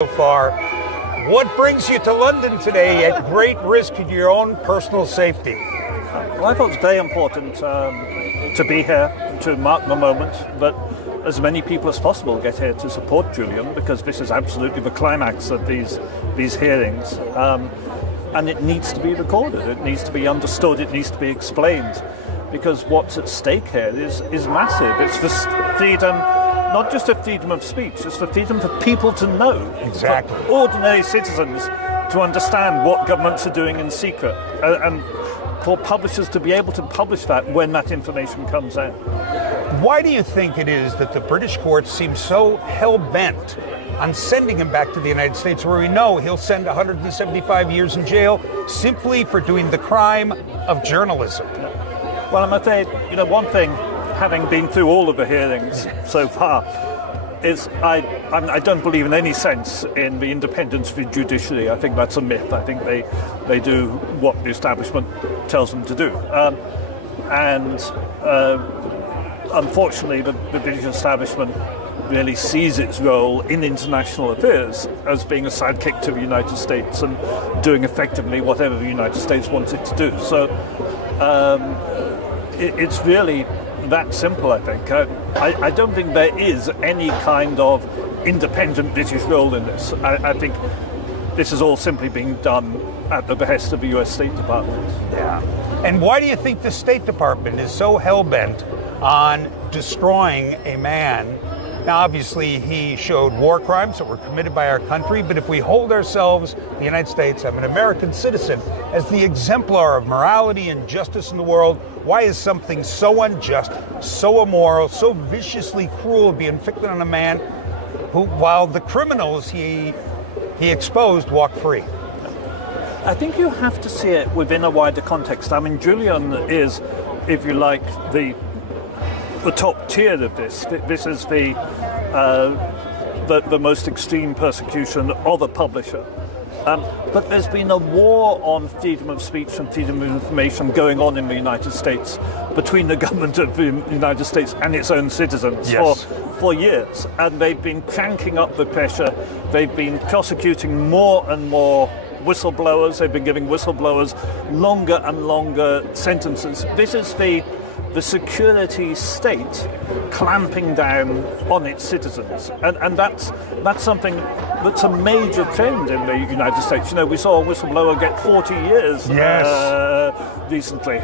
So far, what brings you to London today at great risk to your own personal safety? Well, I thought it was very important to be here to mark the moment that as many people as possible get here to support Julian, because this is absolutely the climax of these hearings, and it needs to be recorded, it needs to be understood, it needs to be explained, because what's at stake here is massive. It's the freedom, not just the freedom of speech, it's the freedom for people to know. Exactly. For ordinary citizens to understand what governments are doing in secret, and for publishers to be able to publish that when that information comes out. Why do you think it is that the British courts seem so hell-bent on sending him back to the United States, where we know he'll spend 175 years in jail simply for doing the crime of journalism? Well, I'm afraid, one thing, having been through all of the hearings so far, is I don't believe in any sense in the independence of the judiciary. I think that's a myth. I think they do what the establishment tells them to do. Unfortunately, the British establishment really sees its role in international affairs as being a sidekick to the United States and doing effectively whatever the United States wants it to do. So it's really that simple, I think. I don't think there is any kind of independent British role in this. I think this is all simply being done at the behest of the US State Department. Yeah. And why do you think the State Department is so hell-bent on destroying a man? Now, obviously, he showed war crimes that were committed by our country, but if we hold ourselves, the United States, I'm an American citizen, as the exemplar of morality and justice in the world, why is something so unjust, so immoral, so viciously cruel be inflicted on a man who, while the criminals he exposed walk free? I think you have to see it within a wider context. I mean, Julian is, if you like, the top tier of this. This is the most extreme persecution of a publisher. But there's been a war on freedom of speech and freedom of information going on in the United States between the government of the United States and its own citizens for years. And they've been cranking up the pressure. They've been prosecuting more and more whistleblowers. They've been giving whistleblowers longer and longer sentences. This is the security state clamping down on its citizens, and that's something that's a major trend in the United States. We saw a whistleblower get 40 years recently,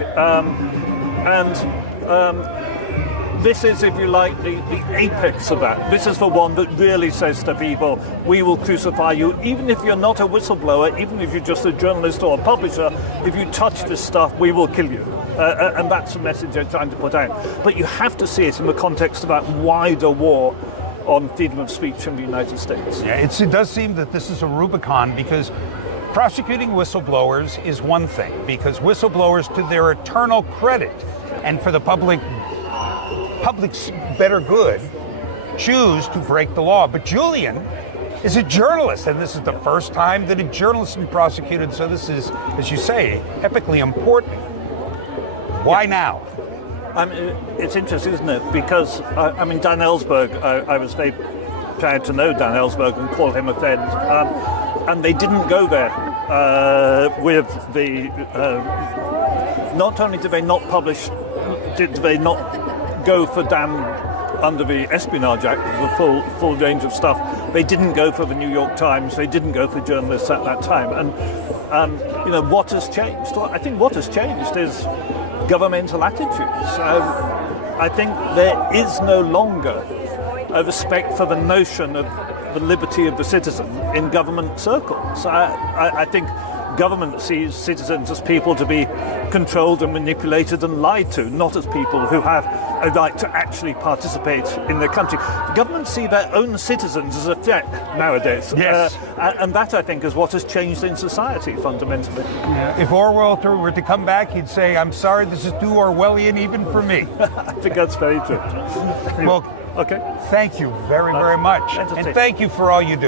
this is, if you like, the apex of that. This is the one that really says to people, we will crucify you, even if you're not a whistleblower, even if you're just a journalist or a publisher. If you touch this stuff, we will kill you. And that's the message they're trying to put out. But you have to see it in the context of that wider war on freedom of speech in the United States. Yeah, it does seem that this is a Rubicon, because prosecuting whistleblowers is one thing, because whistleblowers, to their eternal credit and for the public's better good, choose to break the law. But Julian is a journalist, and this is the first time that a journalist has been prosecuted, so this is, as you say, epically important. Why now? It's interesting, isn't it? Because, Dan Ellsberg, I was very proud to know Dan Ellsberg and call him a friend. And they didn't go there with the... not only did they not publish, did they not go for Dan under the Espionage Act, the full range of stuff. They didn't go for the New York Times. They didn't go for journalists at that time. And what has changed? Well, I think what has changed is governmental attitudes. I think there is no longer a respect for the notion of the liberty of the citizen in government circles. I think government sees citizens as people to be controlled and manipulated and lied to, not as people who have a right to actually participate in their country. The government see their own citizens as a threat nowadays. Yes. And that, I think, is what has changed in society fundamentally. Yeah. If Orwell were to come back, he'd say, I'm sorry, this is too Orwellian even for me. I think that's very true. Well, okay. Thank you very, very much. And thank you for all you do.